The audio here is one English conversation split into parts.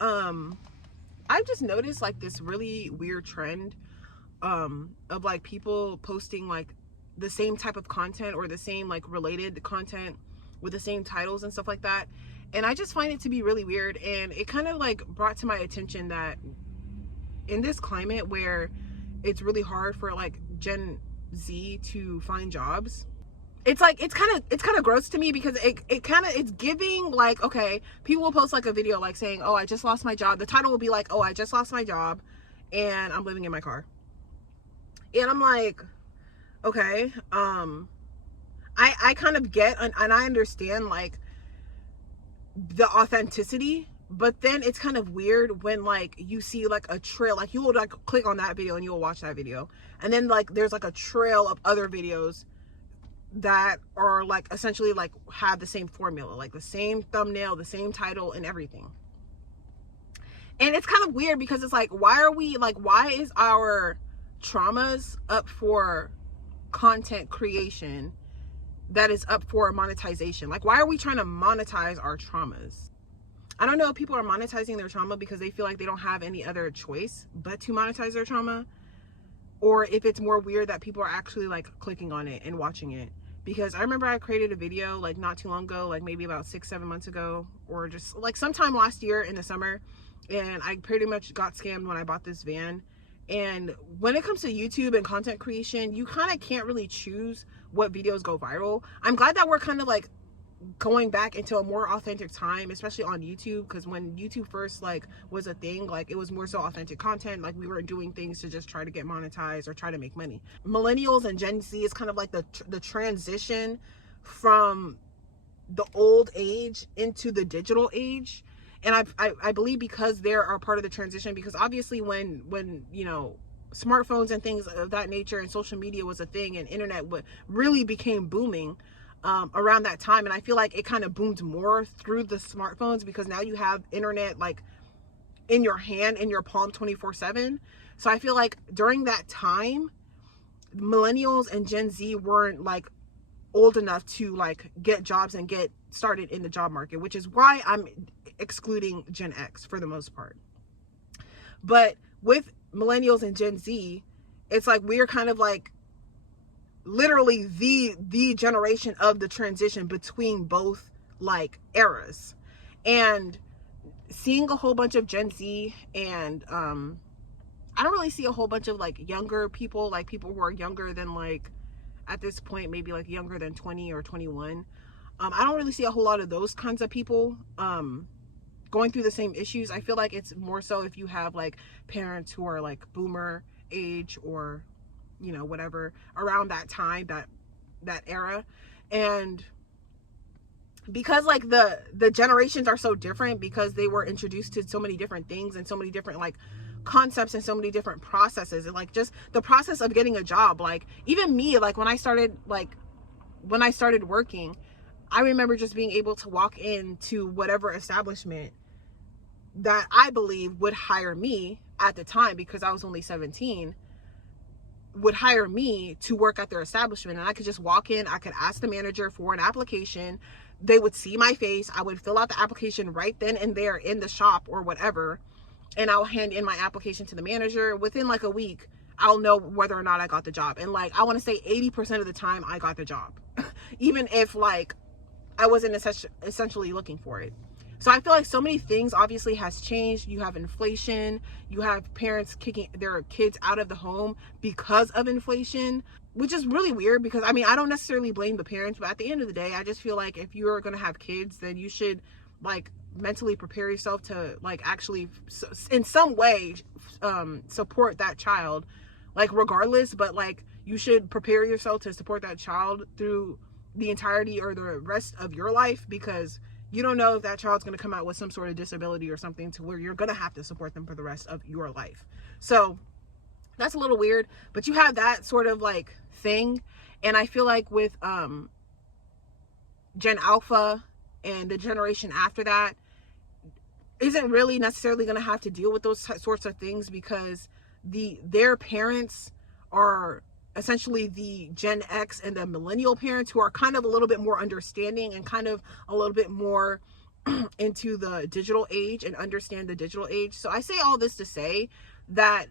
So, I've just noticed like this really weird trend of like people posting like the same type of content or the same like related content with the same titles and stuff like that. And I just find it to be really weird, and it kind of like brought to my attention that in this climate where it's really hard for like Gen Z to find jobs, it's like it's kind of gross to me, because it's giving like, okay, people will post like a video like saying, oh, I just lost my job. The title will be like, oh, I just lost my job and I'm living in my car. And I'm like, okay, I kind of get and I understand like the authenticity, but then it's kind of weird when like you see like a trail, like you will like click on that video and you'll watch that video, and then like there's like a trail of other videos that are like essentially like have the same formula, like the same thumbnail, the same title and everything. And it's kind of weird because it's like, why is our traumas up for content creation that is up for monetization? Like, why are we trying to monetize our traumas? I don't know if people are monetizing their trauma because they feel like they don't have any other choice but to monetize their trauma, or if it's more weird that people are actually like clicking on it and watching it. Because I remember I created a video like not too long ago, like maybe about 6-7 months ago, or just like sometime last year in the summer, and I pretty much got scammed when I bought this van. And when it comes to YouTube and content creation, you kind of can't really choose what videos go viral. I'm glad that we're kind of like going back into a more authentic time, especially on YouTube, because when YouTube first like was a thing, like it was more so authentic content. Like we weren't doing things to just try to get monetized or try to make money. Millennials and Gen Z is kind of like the transition from the old age into the digital age. And I believe because they are part of the transition, because obviously when you know, smartphones and things of that nature and social media was a thing and internet really became booming around that time. And I feel like it kind of boomed more through the smartphones, because now you have internet like in your hand, in your palm 24/7. So I feel like during that time, millennials and Gen Z weren't like old enough to like get jobs and get started in the job market, which is why I'm excluding Gen X for the most part. But with millennials and Gen Z, it's like we're kind of like literally the generation of the transition between both like eras. And seeing a whole bunch of Gen Z and I don't really see a whole bunch of like younger people, like people who are younger than like at this point maybe like younger than 20 or 21. I don't really see a whole lot of those kinds of people going through the same issues. I feel like it's more so if you have like parents who are like boomer age, or you know, whatever, around that time, that era. And because like the generations are so different, because they were introduced to so many different things and so many different like concepts and so many different processes, and like just the process of getting a job, like even me, like when I started working, I remember just being able to walk into whatever establishment that I believe would hire me at the time, because I was only 17, would hire me to work at their establishment. And I could just walk in, I could ask the manager for an application, they would see my face, I would fill out the application right then and there in the shop or whatever, and I'll hand in my application to the manager. Within like a week, I'll know whether or not I got the job. And like I want to say 80% of the time I got the job even if like I wasn't essentially looking for it. So I feel like so many things obviously has changed. You have inflation, you have parents kicking their kids out of the home because of inflation, which is really weird, because I mean, I don't necessarily blame the parents, but at the end of the day, I just feel like if you're going to have kids, then you should like mentally prepare yourself to like actually in some way support that child, like regardless, but like you should prepare yourself to support that child through the entirety or the rest of your life, because you don't know if that child's going to come out with some sort of disability or something to where you're going to have to support them for the rest of your life. So that's a little weird, but you have that sort of like thing. And I feel like with Gen Alpha and the generation after that isn't really necessarily going to have to deal with those sorts of things, because their parents are essentially the Gen X and the millennial parents, who are kind of a little bit more understanding and kind of a little bit more into the digital age and understand the digital age. So I say all this to say that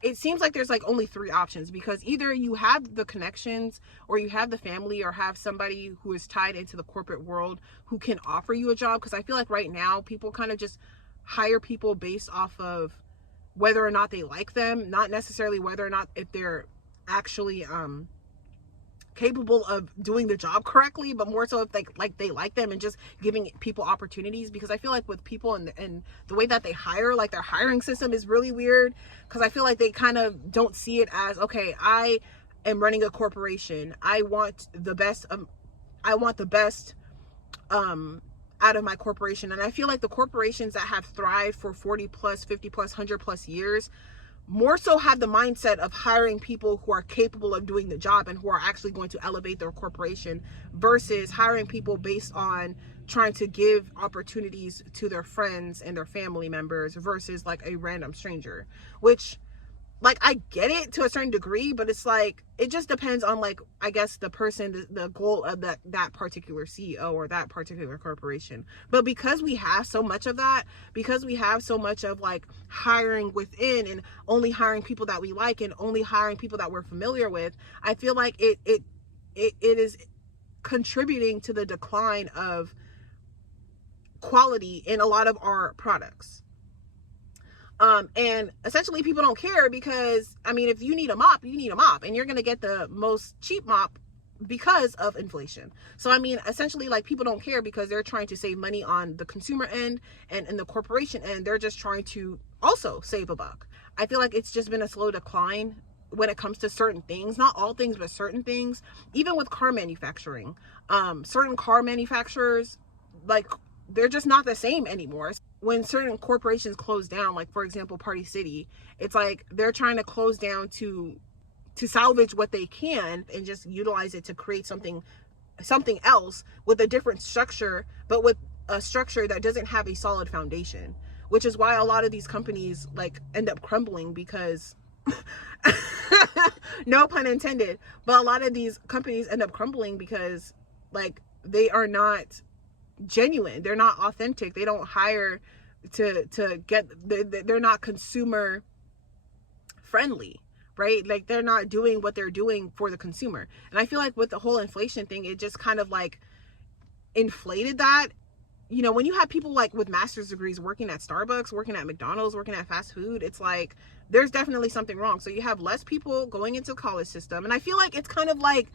it seems like there's like only three options, because either you have the connections, or you have the family, or have somebody who is tied into the corporate world who can offer you a job. Because I feel like right now people kind of just hire people based off of whether or not they like them, not necessarily whether or not if they're actually capable of doing the job correctly, but more so if they like them, and just giving people opportunities. Because I feel like with people and the way that they hire, like their hiring system is really weird, because I feel like they kind of don't see it as, okay, I am running a corporation, I want the best out of my corporation. And I feel like the corporations that have thrived for 40 plus, 50 plus, 100 plus years more so have the mindset of hiring people who are capable of doing the job and who are actually going to elevate their corporation, versus hiring people based on trying to give opportunities to their friends and their family members versus like a random stranger. Which, like, I get it to a certain degree, but it's like, it just depends on, like, I guess the person, the goal of that particular CEO or that particular corporation. But because we have so much of that, because we have so much of like hiring within and only hiring people that we like and only hiring people that we're familiar with, I feel like it is contributing to the decline of quality in a lot of our products. And essentially people don't care, because I mean, if you need a mop, you need a mop, and you're going to get the most cheap mop because of inflation. So I mean, essentially, like, people don't care because they're trying to save money on the consumer end, and in the corporation end, they're just trying to also save a buck. I feel like it's just been a slow decline when it comes to certain things, not all things, but certain things. Even with car manufacturing, certain car manufacturers, like, they're just not the same anymore. When certain corporations close down, like for example Party City, it's like they're trying to close down to salvage what they can and just utilize it to create something else with a different structure, but with a structure that doesn't have a solid foundation. Which is why a lot of these companies like end up crumbling, because no pun intended, but a lot of these companies end up crumbling because, like, they are not genuine, they're not authentic, they don't hire to get, they're not consumer friendly, right? Like, they're not doing what they're doing for the consumer. And I feel like with the whole inflation thing, it just kind of like inflated that. You know, when you have people like with master's degrees working at Starbucks, working at McDonald's, working at fast food, it's like there's definitely something wrong. So you have less people going into the college system, and I feel like it's kind of like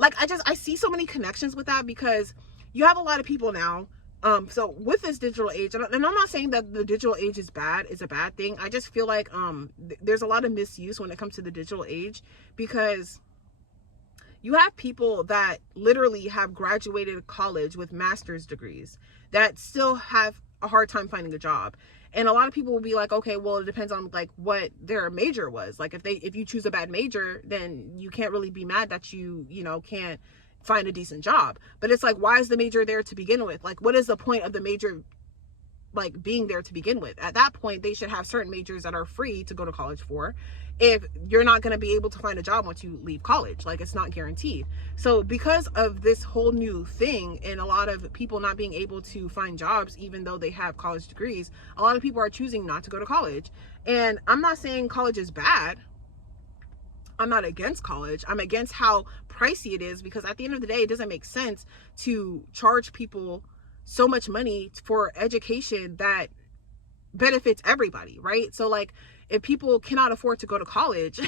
I see so many connections with that, because you have a lot of people now. So with this digital age, and I'm not saying that the digital age is a bad thing. I just feel like there's a lot of misuse when it comes to the digital age, because you have people that literally have graduated college with master's degrees that still have a hard time finding a job. And a lot of people will be like, okay, well, it depends on like what their major was. Like, if you choose a bad major, then you can't really be mad that you can't find a decent job. But it's like, why is the major there to begin with? Like, what is the point of the major like being there to begin with? At that point, they should have certain majors that are free to go to college for, if you're not going to be able to find a job once you leave college. Like, it's not guaranteed. So because of this whole new thing and a lot of people not being able to find jobs even though they have college degrees, a lot of people are choosing not to go to college. And I'm not saying college is bad. I'm not against college. I'm against how pricey it is, because at the end of the day, it doesn't make sense to charge people so much money for education that benefits everybody, right? So like, if people cannot afford to go to college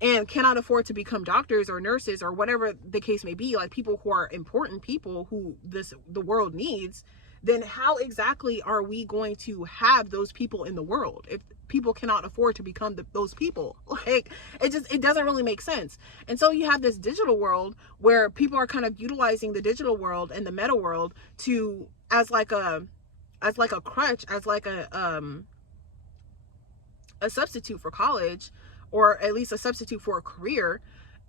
and cannot afford to become doctors or nurses or whatever the case may be, like people who are important people who the world needs, then how exactly are we going to have those people in the world if people cannot afford to become those people? Like, it doesn't really make sense. And so you have this digital world where people are kind of utilizing the digital world and the meta world as like a crutch, as like a substitute for college, or at least a substitute for a career.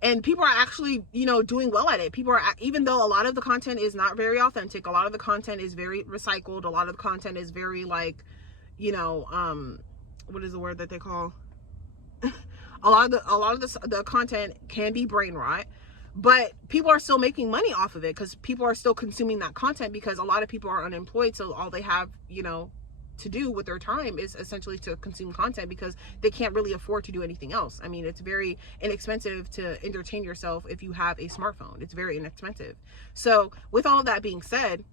And people are actually, doing well at it. People are, even though a lot of the content is not very authentic, a lot of the content is very recycled, a lot of the content is very like, what is the word that they call? a lot of the content can be brain rot, but people are still making money off of it because people are still consuming that content, because a lot of people are unemployed, so all they have, you know, to do with their time is essentially to consume content, because they can't really afford to do anything else. I mean, it's very inexpensive to entertain yourself if you have a smartphone. It's very inexpensive. So with all of that being said,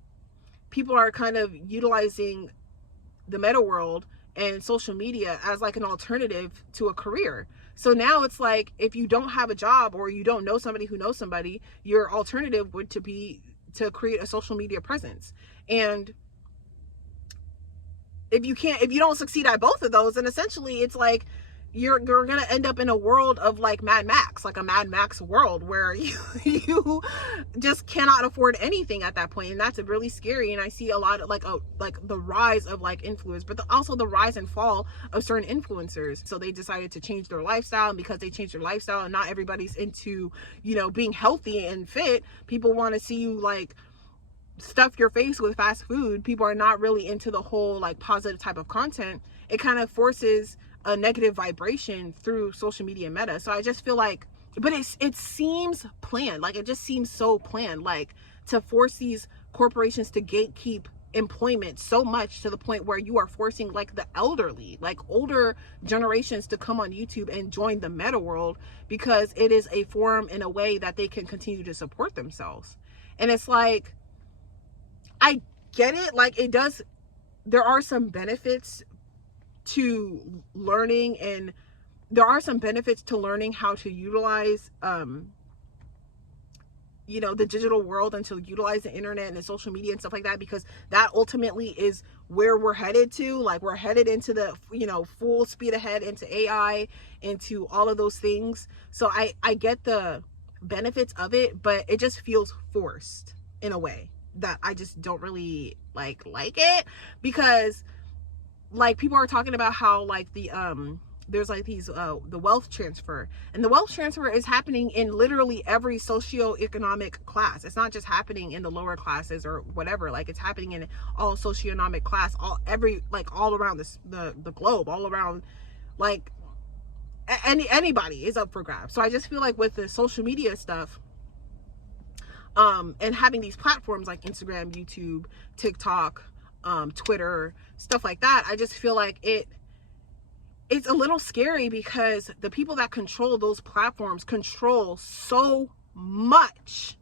people are kind of utilizing the meta world and social media as like an alternative to a career. So now it's like, if you don't have a job or you don't know somebody who knows somebody, your alternative would to be to create a social media presence. And if you don't succeed at both of those, then essentially it's like you're gonna end up in a world of like Mad Max, like a Mad Max world where you just cannot afford anything at that point. And that's really scary. And I see a lot of like the rise of like influence, but also the rise and fall of certain influencers. So they decided to change their lifestyle, and because they changed their lifestyle and not everybody's into, you know, being healthy and fit, people want to see you like stuff your face with fast food. People are not really into the whole like positive type of content. It kind of forces a negative vibration through social media meta. So I just feel like, but it seems planned. Like, it just seems so planned, like to force these corporations to gatekeep employment so much to the point where you are forcing like the elderly, like older generations, to come on YouTube and join the meta world, because it is a forum in a way that they can continue to support themselves. And it's like, I get it. Like, it does, there are some benefits to learning, and there are some benefits to learning how to utilize, you know, the digital world, and to utilize the internet and the social media and stuff like that, because that ultimately is where we're headed to. Like, we're headed into the, you know, full speed ahead into AI, into all of those things. So I get the benefits of it, but it just feels forced in a way that I just don't really like it, because like people are talking about how like the there's like these the wealth transfer, and the wealth transfer is happening in literally every socioeconomic class. It's not just happening in the lower classes or whatever. Like, it's happening in all socioeconomic class, all around the globe, all around, like anybody is up for grabs. So I just feel like with the social media stuff, and having these platforms like Instagram, YouTube, TikTok, Twitter, stuff like that, I just feel like it's a little scary, because the people that control those platforms control so much.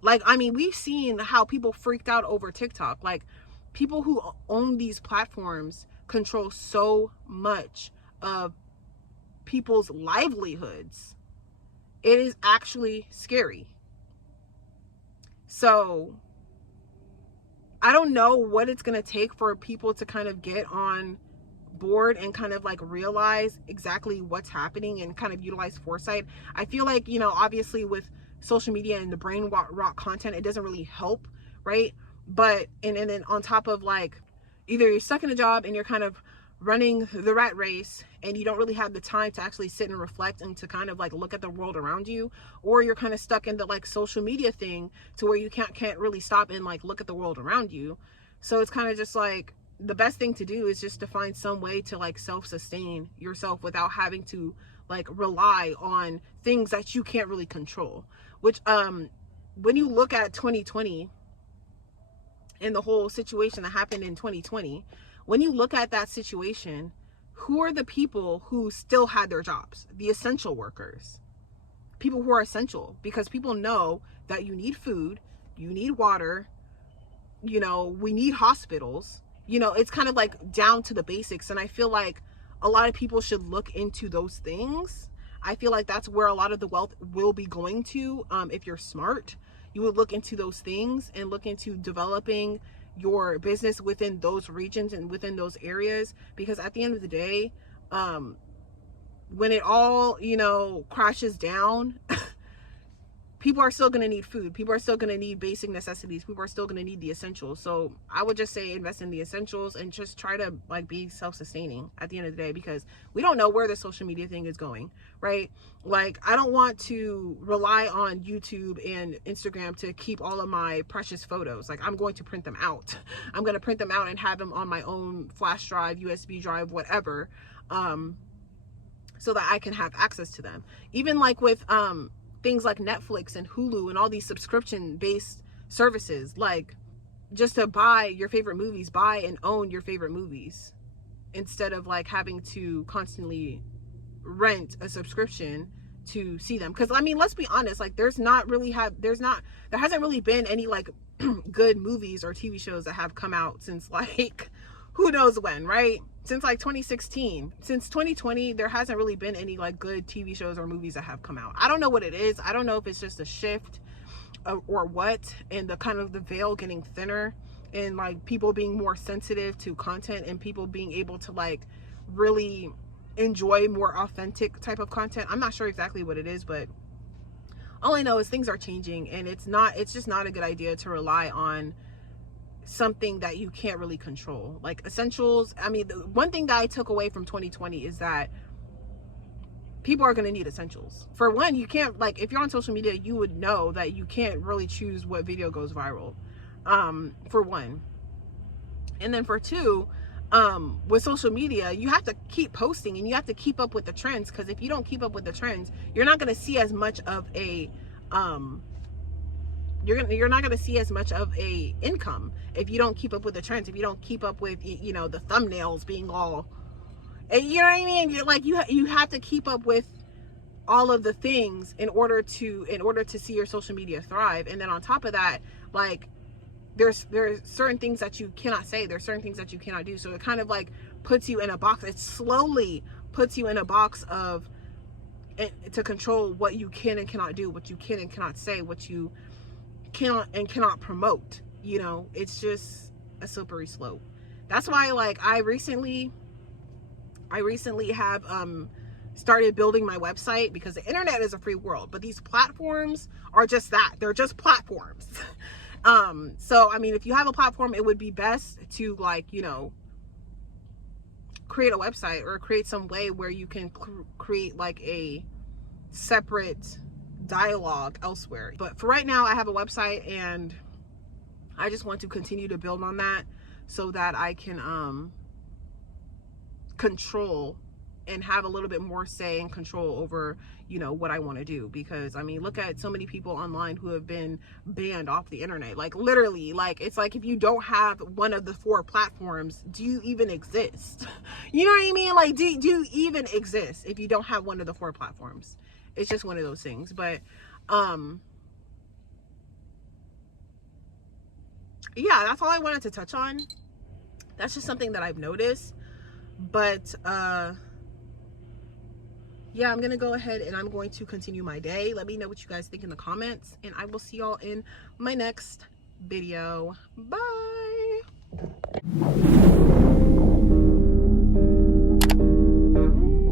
Like, I mean, we've seen how people freaked out over TikTok. Like, people who own these platforms control so much of people's livelihoods. It is actually scary. So I don't know what it's going to take for people to kind of get on board and kind of like realize exactly what's happening and kind of utilize foresight. I feel like, you know, obviously with social media and the brain rot content, it doesn't really help, right? But and then on top of, like, either you're stuck in a job and you're kind of running the rat race and you don't really have the time to actually sit and reflect and to kind of like look at the world around you, or you're kind of stuck in the like social media thing to where you can't really stop and like look at the world around you. So it's kind of just like, the best thing to do is just to find some way to like self-sustain yourself without having to like rely on things that you can't really control. Which when you look at 2020 and the whole situation that happened in 2020, when you look at that situation, who are the people who still had their jobs? The essential workers. People who are essential, because people know that you need food, you need water, you know, we need hospitals. You know, it's kind of like down to the basics. And I feel like a lot of people should look into those things. I feel like that's where a lot of the wealth will be going to. If you're smart, you would look into those things and look into developing your business within those regions and within those areas. Because at the end of the day, when it all, you know, crashes down, people are still going to need food. People are still going to need basic necessities. People are still going to need the essentials. So I would just say invest in the essentials and just try to like be self-sustaining at the end of the day, because we don't know where the social media thing is going, right? Like, I don't want to rely on YouTube and Instagram to keep all of my precious photos. Like, I'm going to print them out. I'm going to print them out and have them on my own flash drive, USB drive, whatever, so that I can have access to them. Even like with things like Netflix and Hulu and all these subscription based services, like just to buy your favorite movies, buy and own your favorite movies, instead of like having to constantly rent a subscription to see them. Because I mean, let's be honest, like there hasn't really been any like good movies or TV shows that have come out since like who knows when, right? Since like 2016. Since 2020, there hasn't really been any like good TV shows or movies that have come out. I don't know what it is. I don't know if it's just a shift or what, and the kind of the veil getting thinner, and like people being more sensitive to content, and people being able to like really enjoy more authentic type of content. I'm not sure exactly what it is, but all I know is things are changing, and it's just not a good idea to rely on something that you can't really control. Like essentials, I mean, the one thing that I took away from 2020 is that people are going to need essentials. For one, you can't, like, if you're on social media, you would know that you can't really choose what video goes viral, for one. And then for two, with social media, you have to keep posting and you have to keep up with the trends, because if you don't keep up with the trends, you're not going to see as much of a you're not going to see as much of a income if you don't keep up with the trends, if you don't keep up with, you know, the thumbnails being all, you know what I mean? You're like, you have to keep up with all of the things in order to see your social media thrive. And then on top of that, like there's certain things that you cannot say, there's certain things that you cannot do. So it kind of like puts you in a box. It slowly puts you in a box of, to control what you can and cannot do, what you can and cannot say, what you cannot and cannot promote. You know, it's just a slippery slope. That's why, like, I recently have started building my website, because the internet is a free world, but these platforms are just that. They're just platforms. So I mean, if you have a platform, it would be best to, like, you know, create a website or create some way where you can create like a separate dialogue elsewhere. But for right now, I have a website, and I just want to continue to build on that so that I can control and have a little bit more say and control over, you know, what I want to do. Because I mean, look at so many people online who have been banned off the internet. Like literally, like it's like, if you don't have one of the 4 platforms, do you even exist? You know what I mean? Like, do you even exist if you don't have one of the 4 platforms? It's just one of those things. But yeah, that's all I wanted to touch on. That's just something that I've noticed. But yeah, I'm gonna go ahead and I'm going to continue my day. Let me know what you guys think in the comments, and I will see y'all in my next video. Bye.